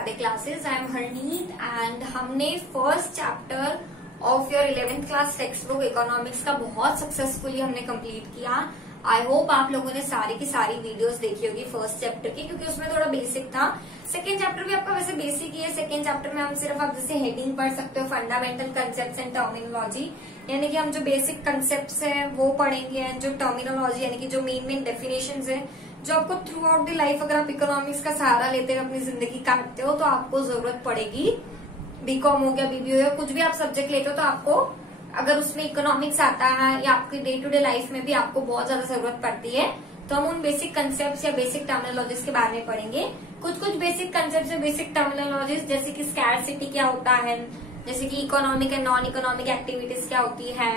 Radhe classes. I am Harneet and हमने first chapter of your 11th class textbook economics का बहुत successfully हमने complete किया। आई होप आप लोगों ने सारी की सारी वीडियोस देखी होगी फर्स्ट चैप्टर की, क्योंकि उसमें थोड़ा बेसिक था। सेकेंड चैप्टर भी आपका वैसे बेसिक ही है। सेकेंड चैप्टर में हम सिर्फ आप जैसे हेडिंग पढ़ सकते हो, फंडामेंटल कंसेप्ट एंड टर्मिनोलॉजी, यानी कि हम जो बेसिक कंसेप्ट है वो पढ़ेंगे, जो टर्मिनोलॉजी यानी कि जो मेन डेफिनेशंस है जो आपको थ्रू आउट द लाइफ अगर आप इकोनॉमिक्स का सहारा लेते हुए अपनी जिंदगी काटते हो तो आपको जरूरत पड़ेगी। बीकॉम हो गया, बीबीए हो गया, कुछ भी आप सब्जेक्ट लेते हो तो आपको अगर उसमें इकोनॉमिक्स आता है या आपकी डे टू डे लाइफ में भी आपको बहुत ज्यादा जरूरत पड़ती है, तो हम उन बेसिक कंसेप्ट या बेसिक टर्मिनोलॉजीज के बारे में पढ़ेंगे। कुछ बेसिक कंसेप्ट या बेसिक टर्मिनोलॉजीज जैसे कि स्कैरसिटी क्या होता है, जैसे कि economic and non economic activities क्या होती है,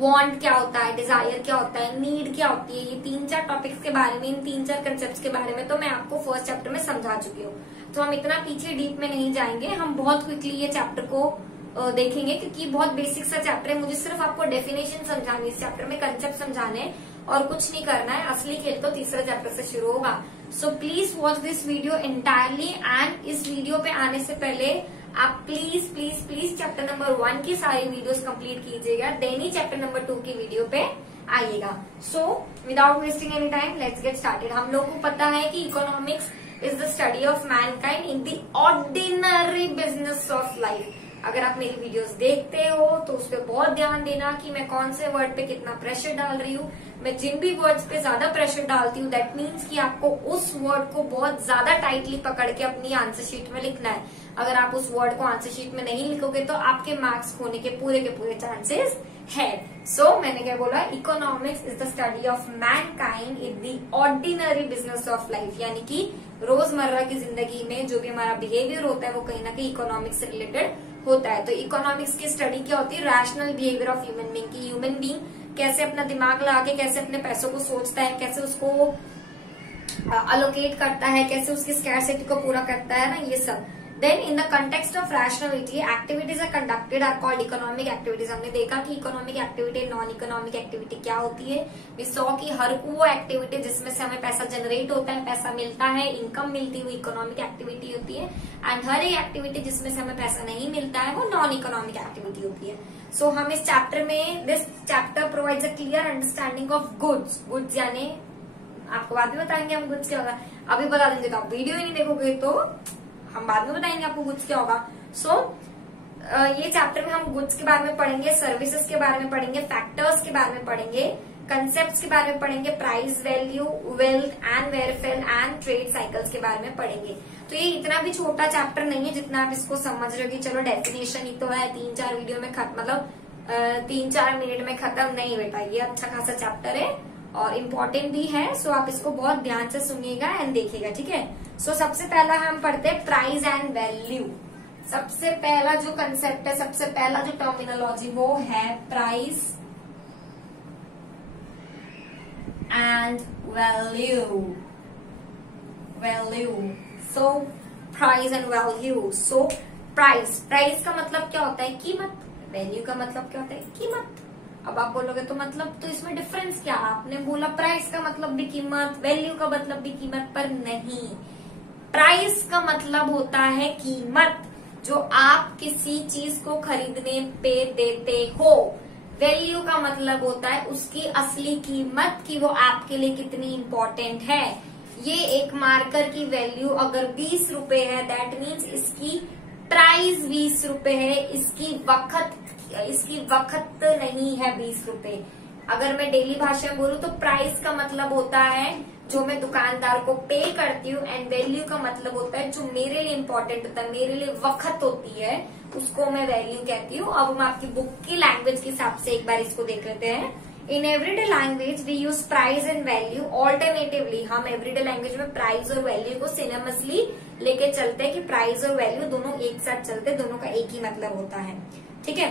वांट क्या होता है, डिजायर क्या होता है, नीड क्या होती है, ये 3-4 टॉपिक्स के बारे में, इन 3-4 कंसेप्ट के बारे में तो मैं आपको फर्स्ट चैप्टर में समझा चुकी हूँ। तो हम इतना पीछे डीप में नहीं जाएंगे, हम बहुत क्विकली ये चैप्टर को देखेंगे क्योंकि बहुत बेसिक सा चैप्टर है। मुझे सिर्फ आपको डेफिनेशन समझानी है इस चैप्टर में, कंसेप्ट समझाने और कुछ नहीं करना है। असली खेल तो तीसरे चैप्टर से शुरू होगा। So please watch this video entirely and इस वीडियो पे आने से पहले आप प्लीज चैप्टर नंबर 1 की सारी वीडियोस कंप्लीट कीजिएगा, देन ही चैप्टर नंबर 2 की वीडियो पे आइएगा। So without wasting any time let's get started. हम लोगों को पता है कि economics is the study of Mankind in the ordinary business of life. अगर आप मेरी वीडियोस देखते हो तो उस पर बहुत ध्यान देना कि मैं कौन से वर्ड पे कितना प्रेशर डाल रही हूँ। मैं जिन भी वर्ड्स पे ज्यादा प्रेशर डालती हूँ दैट मीन्स कि आपको उस वर्ड को बहुत ज्यादा टाइटली पकड़ के अपनी आंसर शीट में लिखना है। अगर आप उस वर्ड को आंसर शीट में नहीं लिखोगे तो आपके मार्क्स खोने के पूरे चांसेस है। सो मैंने क्या बोला, economics is the study of Mankind in the ordinary business of life, यानी कि रोजमर्रा की जिंदगी में जो भी हमारा बिहेवियर होता है वो कहीं ना कहीं इकोनॉमिक्स से रिलेटेड होता है। तो इकोनॉमिक्स की स्टडी क्या होती है, rational behaviour of human being की ह्यूमन बीइंग कैसे अपना दिमाग लगा के कैसे अपने पैसों को सोचता है, कैसे उसको अलोकेट करता है, कैसे उसकी स्कैरसिटी को पूरा करता है ना, ये सब। Then in the context of rationality activities are conducted are called economic activities. हमने देखा कि economic activity non economic activity क्या होती है। वी सॉ कि हर वो एक्टिविटी जिसमें से हमें पैसा जनरेट होता है, पैसा मिलता है, इनकम मिलती हुई इकोनॉमिक एक्टिविटी होती है, एंड हर एक एक्टिविटी जिसमें से हमें पैसा नहीं मिलता है वो नॉन इकोनॉमिक एक्टिविटी होती है। सो हम इस चैप्टर में, this chapter provides a clear understanding of goods. Goods यानी आपको बाद में बताएंगे हम गुड्स क्या होगा, अभी बता देंगे तो आप वीडियो ही नहीं देखोगे तो हम बाद में बताएंगे आपको गुड्स क्या होगा। सो ये चैप्टर में हम गुड्स के बारे में पढ़ेंगे, सर्विसेज के बारे में पढ़ेंगे, फैक्टर्स के बारे में पढ़ेंगे, कंसेप्ट्स के बारे में पढ़ेंगे, price, value, wealth and welfare and trade cycles के बारे में पढ़ेंगे। तो ये इतना भी छोटा चैप्टर नहीं है जितना आप इसको समझ रहे हो कि चलो डेफिनेशन ही तो है, 3-4 वीडियो में खत्म, मतलब 3-4 मिनट में खत्म नहीं बेटा। ये अच्छा खासा चैप्टर है और इम्पोर्टेंट भी है। सो आप इसको बहुत ध्यान से सुनिएगा एंड देखिएगा, ठीक है। सो सबसे पहला हम पढ़ते हैं प्राइस एंड वैल्यू। सबसे पहला जो कंसेप्ट है, सबसे पहला जो टर्मिनोलॉजी वो है price and value. So price and value. So price का मतलब क्या होता है, कीमत। वैल्यू का मतलब क्या होता है, कीमत। अब आप बोलोगे तो मतलब तो इसमें डिफरेंस क्या, आपने बोला प्राइस का मतलब भी कीमत, वैल्यू का मतलब भी कीमत, पर नहीं। प्राइस का मतलब होता है कीमत जो आप किसी चीज को खरीदने पे देते हो। वैल्यू का मतलब होता है उसकी असली कीमत की वो आपके लिए कितनी इम्पोर्टेंट है। ये एक मार्कर की वैल्यू अगर 20 रुपए है दैट मीन्स इसकी प्राइस 20 रुपए है, इसकी वक्त नहीं है 20 रुपए। अगर मैं डेली भाषा में बोलूं तो प्राइस का मतलब होता है जो मैं दुकानदार को पे करती हूँ, एंड वैल्यू का मतलब होता है जो मेरे लिए इम्पोर्टेंट होता है, मेरे लिए वक्त होती है, उसको मैं वैल्यू कहती हूँ। अब हम आपकी बुक की लैंग्वेज के हिसाब से एक बार इसको देख लेते हैं। In everyday language we use price and value alternatively. हम एवरीडे लैंग्वेज में प्राइस और वैल्यू को सिनोनिमसली लेके चलते हैं कि प्राइस और वैल्यू दोनों एक साथ चलते, दोनों का एक ही मतलब होता है, ठीक है।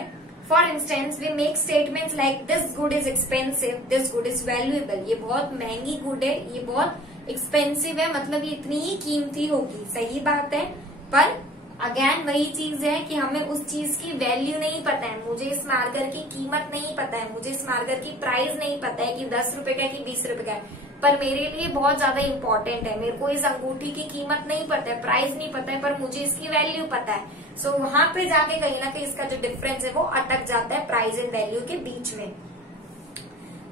For instance we make statements like this good is expensive, this good is valuable. ये बहुत महंगी गुड है, ये बहुत एक्सपेंसिव है, मतलब ये इतनी ही कीमती होगी। सही बात है, पर अगेन वही चीज है कि हमें उस चीज की वैल्यू नहीं पता है। मुझे इस मार्कर की कीमत नहीं पता है, मुझे इस मार्कर की प्राइस नहीं पता है कि 10 रुपए का है कि 20 रुपए का है। पर मेरे लिए बहुत ज्यादा इंपॉर्टेंट है। मेरे को इस अंगूठी की कीमत नहीं पता है, प्राइस नहीं पता है, पर मुझे इसकी वैल्यू पता है। सो वहां पे जाके कहीं ना कहीं इसका जो डिफरेंस है वो अटक जाता है प्राइस एंड वैल्यू के बीच में।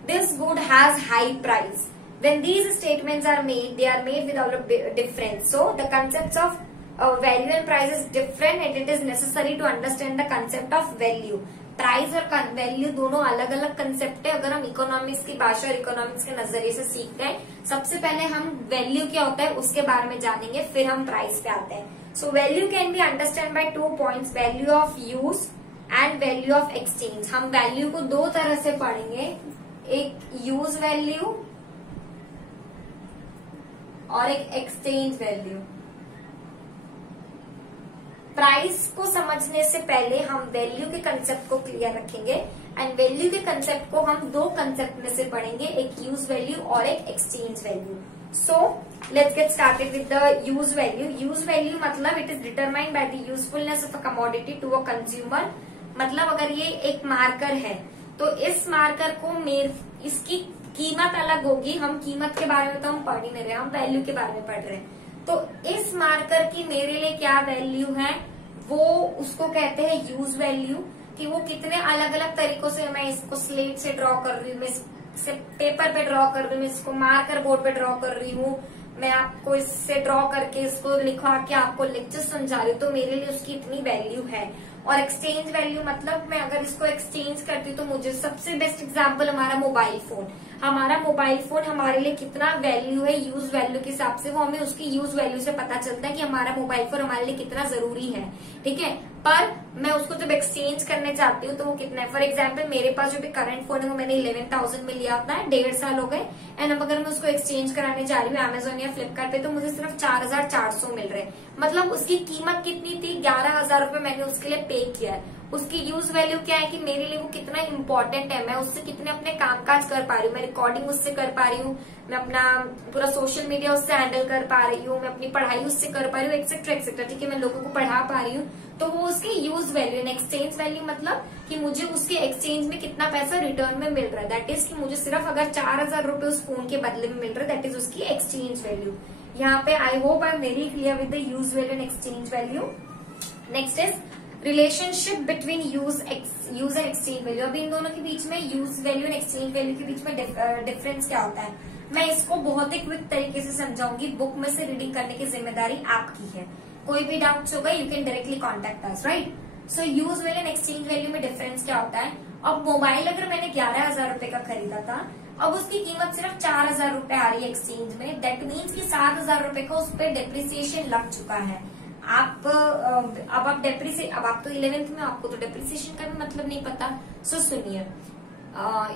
This good has high price. When these statements are made, they are made without a difference. So the concepts of value and price is different, and it is necessary to understand the concept of value. Price और value दोनों अलग अलग concept है। अगर हम economics की भाषा और इकोनॉमिक्स के नजरिए से सीखते हैं, सबसे पहले हम वैल्यू क्या होता है उसके बारे में जानेंगे, फिर हम प्राइस पे आते हैं। So value can be understand by 2 points, value of use and value of exchange. हम वैल्यू को 2 तरह से पढ़ेंगे, एक यूज वैल्यू और एक एक्सचेंज वैल्यू। प्राइस को समझने से पहले हम वैल्यू के कंसेप्ट को क्लियर रखेंगे, एंड वैल्यू के कंसेप्ट को हम 2 कंसेप्ट में से पढ़ेंगे, एक यूज वैल्यू और एक exchange value. So let's get started with the use value. Use value मतलब it is determined by the usefulness of a commodity to a consumer. मतलब अगर ये एक मार्कर है तो इस मार्कर को इसकी कीमत अलग होगी। हम कीमत के बारे में तो हम पढ़ ही नहीं रहे, हम वैल्यू के बारे में पढ़ रहे हैं। तो इस मार्कर की मेरे लिए क्या वैल्यू है, वो उसको कहते हैं यूज वैल्यू। कि वो कितने अलग अलग तरीकों से, मैं इसको स्लेट से ड्रॉ कर रही हूँ, मैं इसे पेपर पे ड्रॉ कर रही हूँ, इसको मार्कर बोर्ड पे ड्रॉ कर रही हूँ, मैं आपको इससे ड्रॉ करके इसको लिखवा के आपको लेक्चर समझा रही हूँ, तो मेरे लिए उसकी इतनी वैल्यू है। और एक्सचेंज वैल्यू मतलब मैं अगर इसको एक्सचेंज करती हूँ तो मुझे सबसे बेस्ट एग्जांपल हमारा मोबाइल फोन। हमारा मोबाइल फोन हमारे लिए कितना वैल्यू है यूज वैल्यू के हिसाब से, वो हमें उसकी यूज वैल्यू से पता चलता है कि हमारा मोबाइल फोन हमारे लिए कितना जरूरी है। ठीक है, पर मैं उसको जब एक्सचेंज करने चाहती हूँ तो वो कितना है। फॉर एग्जाम्पल मेरे पास जो भी करंट फोन है वो मैंने 11,000 में लिया था, 1.5 साल हो गए, एंड अब अगर मैं उसको एक्सचेंज कराने जा रही हूँ अमेजोन या फ्लिपकार्ट पे तो मुझे सिर्फ 4,400 मिल रहे हैं। मतलब उसकी कीमत कितनी थी, 11,000 रुपए मैंने उसके लिए पे किया है। उसकी यूज वैल्यू क्या है कि मेरे लिए वो कितना इंपॉर्टेंट है, मैं उससे कितने अपने कामकाज कर पा रही हूँ, मैं रिकॉर्डिंग उससे कर पा रही हूँ, मैं अपना पूरा सोशल मीडिया उससे हैंडल कर पा रही हूँ, मैं अपनी पढ़ाई उससे कर पा रही हूँ, एक्सेट्रा एक्सेट्रा। ठीक है, मैं लोगों को पढ़ा पा रही हूँ, तो वो उसकी use value. And exchange value मतलब कि मुझे उसके एक्सचेंज में कितना पैसा रिटर्न में मिल रहा है, दैट इज कि मुझे सिर्फ अगर 4,000 रुपए उस फोन के बदले में मिल रहा है, दैट इज उसकी एक्सचेंज वैल्यू। यहाँ पे आई hope I am very clear with the use value and exchange value. Next is relationship between use and exchange value. अभी इन दोनों के बीच में, use value and exchange value के बीच में डिफरेंस क्या होता है, मैं इसको बहुत ही क्विक तरीके से समझाऊंगी। बुक में से रीडिंग करने की जिम्मेदारी आपकी है। कोई भी डाउट्स होगा you can directly contact us, right. So use value and exchange value में डिफरेंस क्या होता है। अब मोबाइल अगर मैंने 11,000 रुपए का खरीदा था, अब उसकी कीमत सिर्फ 4,000 रुपए आ रही है एक्सचेंज में, दैट मीन्स कि 7,000 रुपए का उस पर डेप्रिसिएशन लग चुका है। अब आप तो 11th में, आपको तो डेप्रिसिएशन का भी मतलब नहीं पता। सो सुनिए,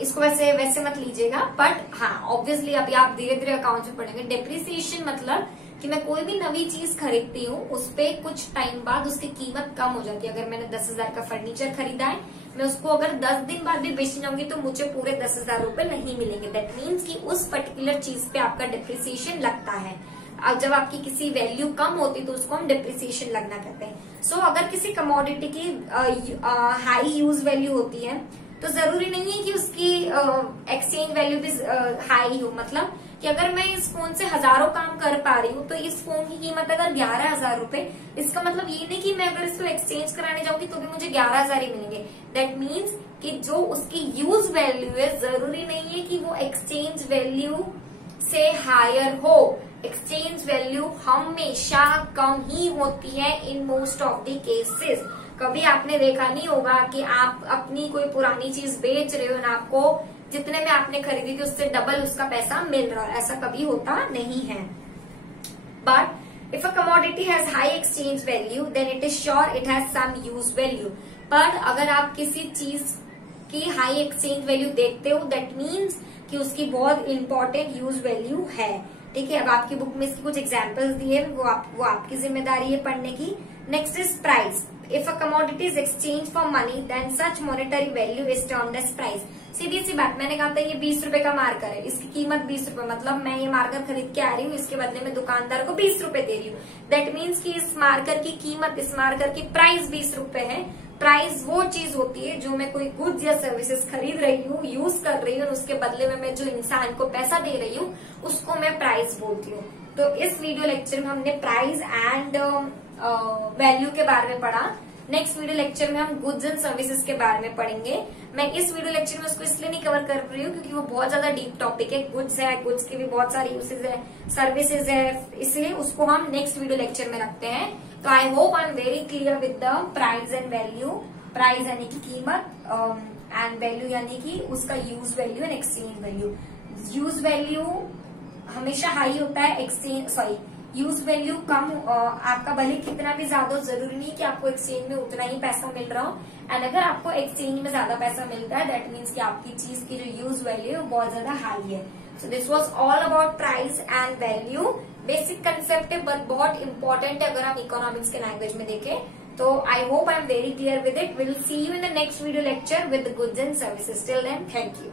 इसको वैसे मत लीजिएगा, बट हाँ ऑब्वियसली अभी आप धीरे धीरे अकाउंट में पढ़ेंगे। डेप्रिसिएशन मतलब कि मैं कोई भी नवी चीज खरीदती हूँ, उस पे कुछ टाइम बाद उसकी कीमत कम हो जाती है। अगर मैंने 10,000 का फर्नीचर खरीदा है, मैं उसको अगर 10 दिन बाद भी बेचने जाऊंगी तो मुझे पूरे 10,000 रुपए नहीं मिलेंगे। दैट मीन्स कि उस पर्टिकुलर चीज पे आपका डिप्रिसिएशन लगता है। अब जब आपकी किसी वैल्यू कम होती है तो उसको हम डिप्रिसिएशन लगना कहते हैं। सो अगर किसी कमोडिटी की हाई यूज वैल्यू होती है तो जरूरी नहीं है कि उसकी एक्सचेंज वैल्यू भी हाई हो। मतलब कि अगर मैं इस फोन से हजारों काम कर पा रही हूँ तो इस फोन की कीमत अगर 11,000 रुपए, इसका मतलब ये नहीं कि मैं अगर इसको एक्सचेंज कराने जाऊंगी तो भी मुझे 11,000 ही मिलेंगे। दैट मीन्स कि जो उसकी यूज वैल्यू है जरूरी नहीं है कि वो एक्सचेंज वैल्यू से हायर हो। एक्सचेंज वैल्यू हमेशा कम ही होती है in most of the cases. कभी आपने देखा नहीं होगा कि आप अपनी कोई पुरानी चीज बेच रहे हो ना, आपको जितने में आपने खरीदी थी उससे डबल उसका पैसा मिल रहा है, ऐसा कभी होता नहीं है। But if a commodity has high exchange value then it is sure it has some use value. पर अगर आप किसी चीज की हाई एक्सचेंज वैल्यू देखते हो, दैट मीन्स कि उसकी बहुत इंपॉर्टेंट यूज वैल्यू है। ठीक है, अब आपकी बुक में इसकी कुछ एग्जाम्पल्स दिए, वो आपकी जिम्मेदारी है पढ़ने की। Next is price. If a commodity is exchanged for money, then such monetary value is termed as price. सीधी सी बात, मैंने कहा था ये 20 रुपए का मार्कर है, इसकी कीमत 20 रुपए, मतलब मैं ये मार्कर खरीद के आ रही हूँ, इसके बदले में दुकानदार को 20 रुपए दे रही हूँ। दैट मीन्स कि इस मार्कर की कीमत, इस मार्कर की प्राइस 20 रुपए है, प्राइस वो चीज होती है जो मैं कोई गुड्स या सर्विसेज खरीद रही हूँ, यूज कर रही हूँ, और उसके बदले में मैं जो इंसान को पैसा दे रही हूँ उसको मैं प्राइस बोलती हूँ। तो इस वीडियो लेक्चर में हमने प्राइस एंड वैल्यू के बारे में पढ़ा। नेक्स्ट वीडियो लेक्चर में हम गुड्स एंड सर्विसेज के बारे में पढ़ेंगे। मैं इस वीडियो लेक्चर में उसको इसलिए नहीं कवर कर रही हूँ क्योंकि वो बहुत ज्यादा डीप टॉपिक है। गुड्स है, गुड्स के भी बहुत सारे यूसेज है, सर्विसेज है, इसलिए उसको हम नेक्स्ट वीडियो लेक्चर में रखते हैं। तो I hope I am very clear with the price and value. Price यानी कि कीमत, एंड वैल्यू यानी कि उसका use value and exchange value. Use value हमेशा हाई होता है, यूज वैल्यू कम, आपका भले कितना भी ज्यादा, जरूरी नहीं कि आपको एक्सचेंज में उतना ही पैसा मिल रहा हो। एंड अगर आपको एक्सचेंज में ज्यादा पैसा मिलता है दैट मीन्स कि आपकी चीज की जो यूज वैल्यू है वो बहुत ज्यादा हाई है। So this was all about price and value. Basic concept है बट बहुत इंपॉर्टेंट है अगर हम इकोनॉमिक्स के लैंग्वेज में देखें। तो I hope I am very clear with it. Will see you in the next video lecture with goods and services. Till then, thank you.